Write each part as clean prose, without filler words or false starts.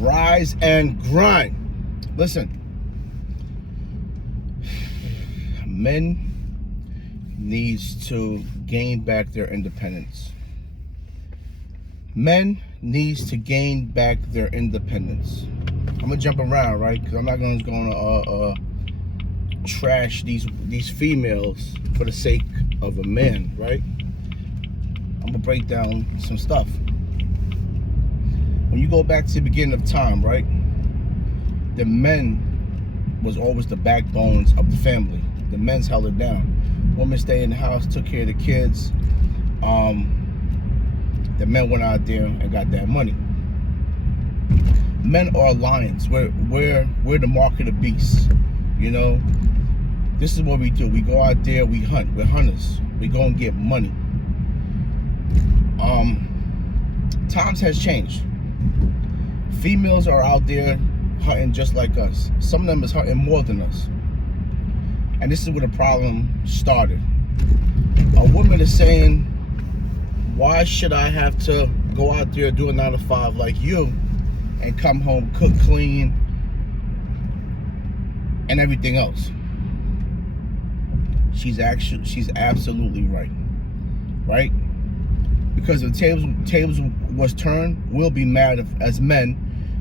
Rise and grind. Listen, men needs to gain back their independence. Men needs to gain back their independence. I'm gonna jump around, right? Because I'm not gonna trash these females for the sake of a man, right? I'm gonna break down some stuff. When you go back to the beginning of time, right? The men was always the backbones of the family. The men's held it down. Women stayed in the house, took care of the kids. The men went out there and got that money. Men are lions. We're the mark of the beast. You know, this is what we do. We go out there, we hunt. We're hunters. We go and get money. Times has changed. Females are out there hunting just like us. Some of them is hunting more than us. And this is where the problem started. A woman is saying, why should I have to go out there, do a 9 to 5 like you, and come home, cook, clean, and everything else? She's absolutely right. Right? Because if tables was turned, we'll be mad as men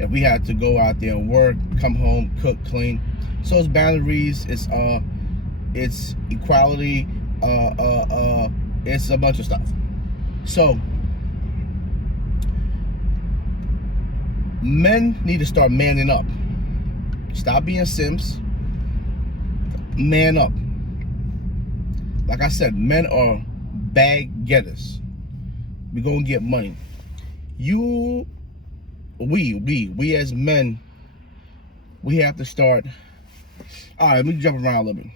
if we had to go out there and work, come home, cook, clean. So it's boundaries, it's equality, it's a bunch of stuff. So men need to start manning up. Stop being simps. Man up. Like I said, men are bag getters. We go and get money. We as men, we have to start. All right, let me jump around a little bit.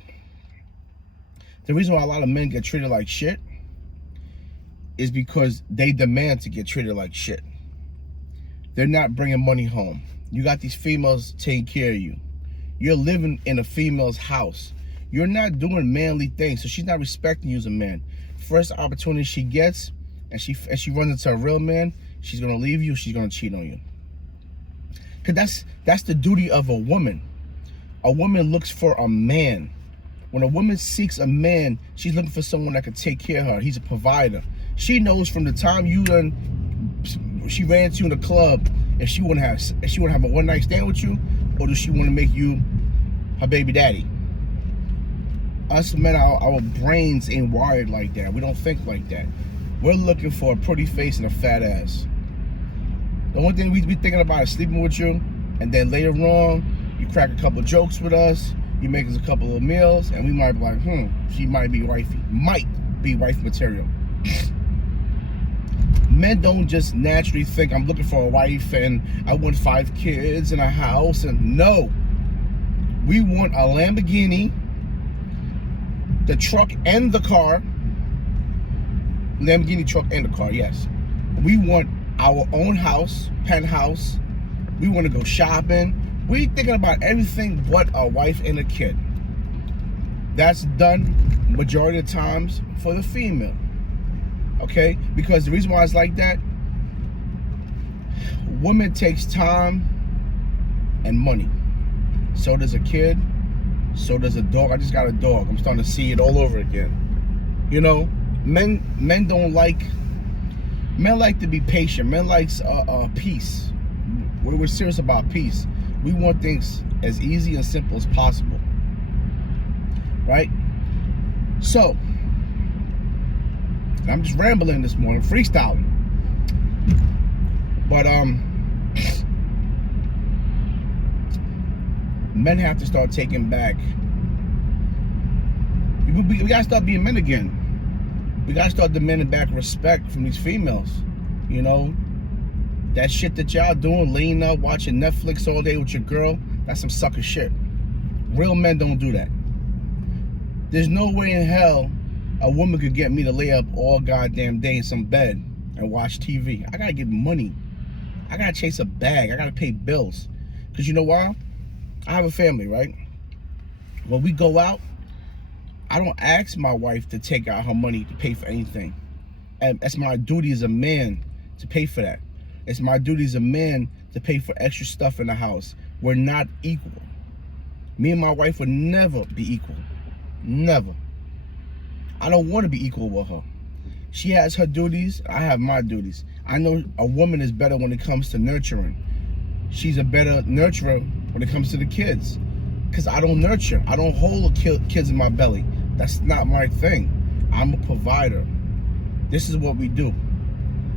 The reason why a lot of men get treated like shit is because they demand to get treated like shit. They're not bringing money home. You got these females taking care of you. You're living in a female's house. You're not doing manly things, so she's not respecting you as a man. First opportunity she gets, and she runs into a real man, she's gonna leave you. She's gonna cheat on you. Cause that's the duty of a woman. A woman looks for a man. When a woman seeks a man, she's looking for someone that can take care of her. He's a provider. She knows from the time she ran to you in the club, if she wanna have a one night stand with you, or does she want to make you her baby daddy? Us men, our brains ain't wired like that. We don't think like that. We're looking for a pretty face and a fat ass. The only thing we be thinking about is sleeping with you, and then later on, you crack a couple jokes with us, you make us a couple of meals, and we might be like, she might be wifey. Might be wife material. Men don't just naturally think, I'm looking for a wife and I want 5 kids and a house. And no, we want a Lamborghini, the truck and the car. Lamborghini truck and the car, yes. We want our own house, penthouse. We want to go shopping. We're thinking about everything but a wife and a kid. That's done majority of the times for the female. Okay? Because the reason why it's like that, woman takes time and money. So does a kid. So does a dog. I just got a dog. I'm starting to see it all over again. You know, men like to be patient. Men likes peace. We're serious about peace. We want things as easy and simple as possible. Right? So, I'm just rambling this morning, freestyling. But men have to start taking back. We gotta start being men again. We gotta start demanding back respect from these females. You know, that shit that y'all doing, laying up, watching Netflix all day with your girl, that's some sucker shit. Real men don't do that. There's no way in hell a woman could get me to lay up all goddamn day in some bed and watch TV. I gotta get money. I gotta chase a bag. I gotta pay bills. Because you know why? I have a family, right? When we go out, I don't ask my wife to take out her money to pay for anything. And that's my duty as a man to pay for that. It's my duty as a man to pay for extra stuff in the house. We're not equal. Me and my wife would never be equal. Never. I don't want to be equal with her. She has her duties, I have my duties. I know a woman is better when it comes to nurturing. She's a better nurturer when it comes to the kids. Because I don't nurture. I don't hold kids in my belly. That's not my thing. I'm a provider. This is what we do.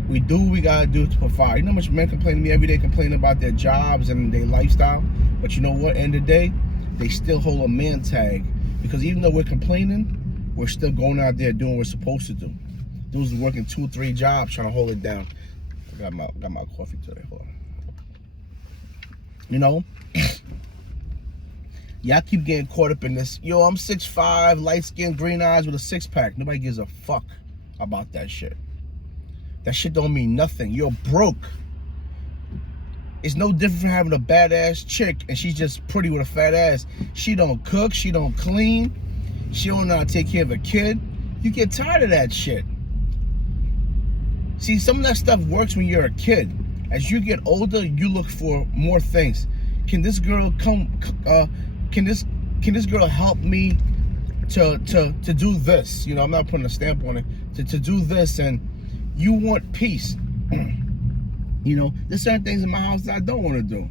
We do what we gotta do to provide. You know how much men complain to me every day, complaining about their jobs and their lifestyle? But you know what? End of the day, they still hold a man tag. Because even though we're complaining, we're still going out there doing what we're supposed to do. Dudes are working 2 or 3 jobs trying to hold it down. I got my coffee today. Hold on. You know? Y'all keep getting caught up in this. Yo, I'm 6'5", light skin, green eyes with a 6-pack. Nobody gives a fuck about that shit. That shit don't mean nothing. You're broke. It's no different from having a badass chick and she's just pretty with a fat ass. She don't cook, she don't clean, she don't know how to take care of a kid. You get tired of that shit. See, some of that stuff works when you're a kid. As you get older, you look for more things. Can this girl can this girl help me to do this? You know, I'm not putting a stamp on it. To do this, and you want peace. You know, there's certain things in my house that I don't want to do.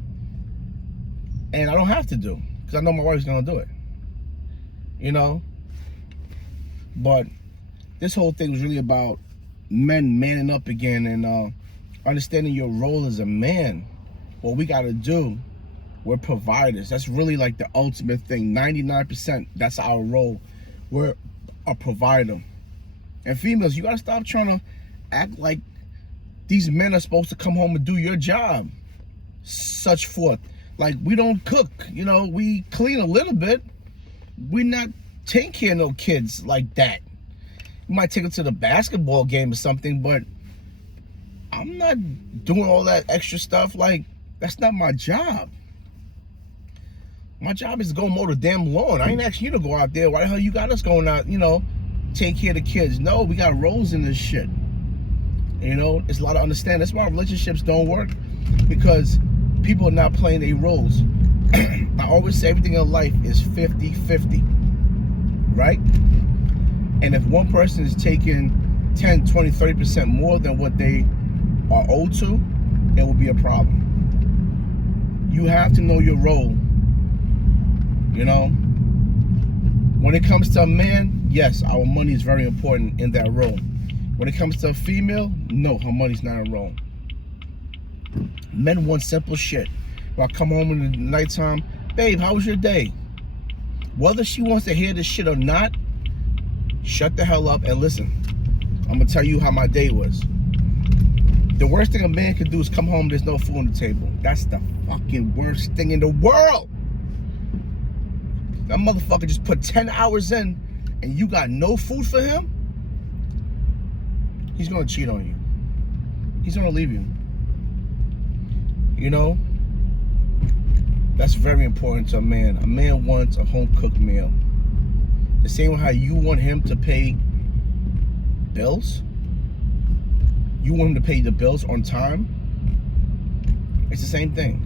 And I don't have to do, because I know my wife's going to do it. You know? But this whole thing was really about men manning up again and understanding your role as a man. What we got to do, we're providers. That's really like the ultimate thing. 99%, that's our role. We're a provider. And females, you got to stop trying to act like these men are supposed to come home and do your job. Such forth. Like, we don't cook, you know, we clean a little bit. We're not taking care of no kids like that. We might take them to the basketball game or something, but I'm not doing all that extra stuff. Like, that's not my job. My job is to go mow the damn lawn. I ain't asking you to go out there. Why the hell you got us going out, you know, take care of the kids? No, we got roles in this shit. You know, it's a lot of understanding. That's why relationships don't work, because people are not playing their roles. I always say everything in life is 50-50, right? And if one person is taking 10, 20, 30% more than what they are owed to, it will be a problem. You have to know your role. You know, when it comes to a man, yes, our money is very important in that role. When it comes to a female, no, her money's not a role. Men want simple shit. When I come home in the nighttime, babe, how was your day? Whether she wants to hear this shit or not, shut the hell up and listen. I'm gonna tell you how my day was. The worst thing a man can do is come home, there's no food on the table. That's the fucking worst thing in the world. That motherfucker just put 10 hours in and you got no food for him? He's gonna cheat on you. He's gonna leave you. You know? That's very important to a man. A man wants a home-cooked meal. The same way how you want him to pay bills. You want him to pay the bills on time. It's the same thing.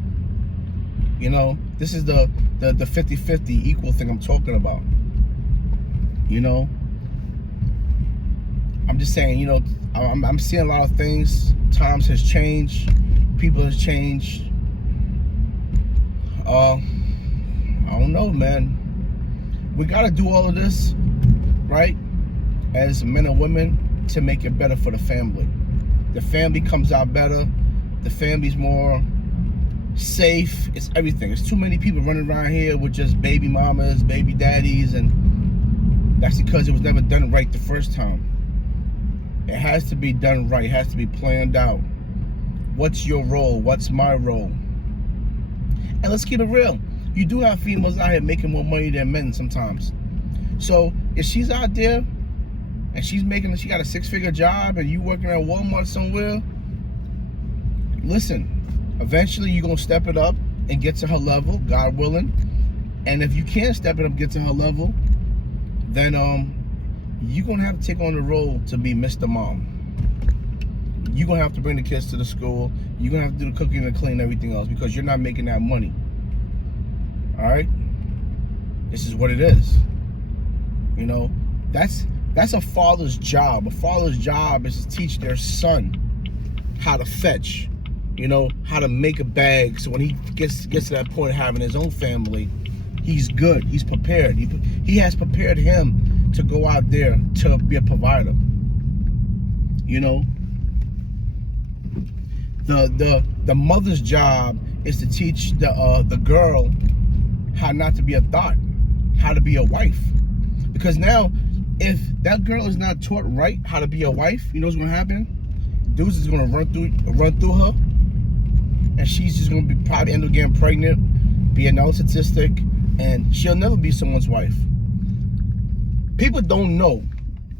You know, this is the 50-50 equal thing I'm talking about. You know? I'm just saying, you know, I'm seeing a lot of things. Times has changed. People has changed. I don't know, man. We got to do all of this, right, as men and women, to make it better for the family. The family comes out better. The family's more safe. It's everything. There's too many people running around here with just baby mamas, baby daddies, and that's because it was never done right the first time. It has to be done right. It has to be planned out. What's your role? What's my role? And let's keep it real. You do have females out here making more money than men sometimes. So if she's out there and she got a 6-figure job and you working at Walmart somewhere, listen, eventually you're going to step it up and get to her level, God willing. And if you can't step it up, get to her level, then you're going to have to take on the role to be Mr. Mom. You're going to have to bring the kids to the school. you're gonna have to do the cooking and the cleaning and everything else because you're not making that money. All right, this is what it is. You know, that's a father's job. A father's job is to teach their son how to fetch, you know, how to make a bag, so when he gets to that point of having his own family, he's good, he's prepared. He has prepared him to go out there to be a provider. You know, the mother's job is to teach the girl how not to be a thought, how to be a wife. Because now, if that girl is not taught right how to be a wife, you know what's gonna happen? Dudes is gonna run through her, and she's just gonna probably end up getting pregnant, be a narcissistic, and she'll never be someone's wife. People don't know.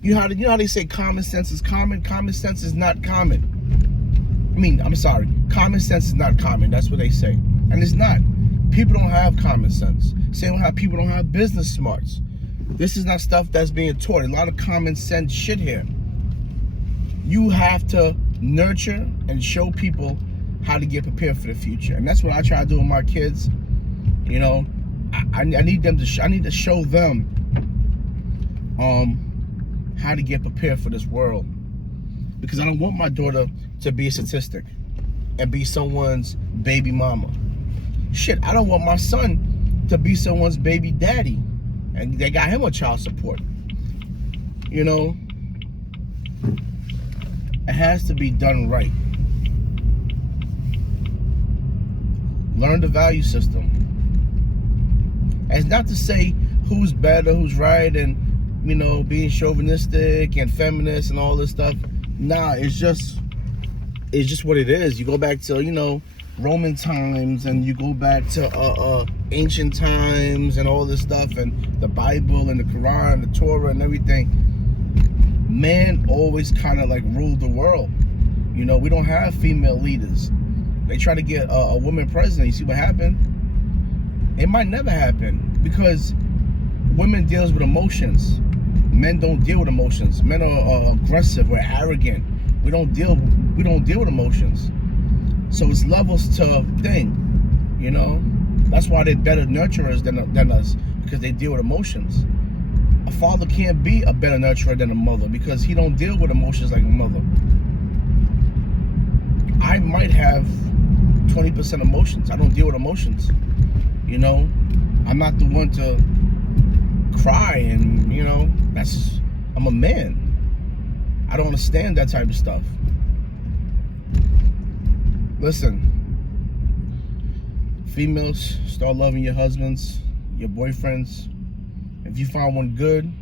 You know how they say common sense is common? Common sense is not common. I'm sorry. Common sense is not common. That's what they say. And it's not. People don't have common sense. Same with how people don't have business smarts. This is not stuff that's being taught. A lot of common sense shit here. You have to nurture and show people how to get prepared for the future. And that's what I try to do with my kids. You know, I need to show them how to get prepared for this world, because I don't want my daughter to be a statistic and be someone's baby mama. Shit, I don't want my son to be someone's baby daddy and they got him on child support. You know, it has to be done right. Learn the value system. And it's not to say who's better, who's right, and, you know, being chauvinistic and feminist and all this stuff. Nah, it's just what it is. You go back to, you know, Roman times, and you go back to ancient times and all this stuff, and the Bible and the Quran, the Torah and everything. Man always kind of like ruled the world. You know, we don't have female leaders. They try to get a woman president. You see what happened? It might never happen, because women deals with emotions. Men don't deal with emotions. Men are aggressive or arrogant. We don't deal with emotions. So it's levels to thing, you know. That's why they're better nurturers than us, because they deal with emotions. A father can't be a better nurturer than a mother, because he don't deal with emotions like a mother. I might have 20% emotions. I don't deal with emotions. You know, I'm not the one to cry, and, you know, I'm a man. I don't understand that type of stuff. Listen, females, start loving your husbands, your boyfriends. If you find one good,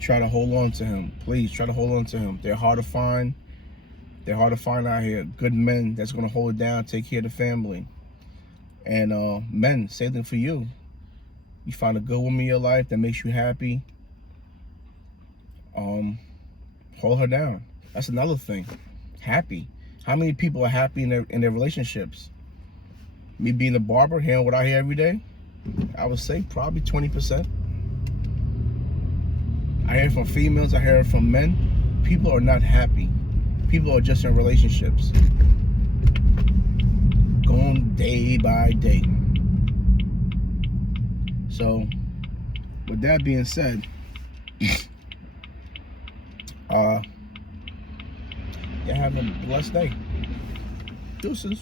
try to hold on to him. Please try to hold on to him. They're hard to find. They're hard to find out here. Good men that's going to hold it down, take care of the family. And men, same thing for you. You find a good woman in your life that makes you happy. Hold her down. That's another thing. Happy. How many people are happy in their relationships? Me being a barber, hearing what I hear every day, I would say probably 20%. I hear it from females, I hear it from men. People are not happy. People are just in relationships, going day by day. So, with that being said, y'all have a blessed day. Deuces.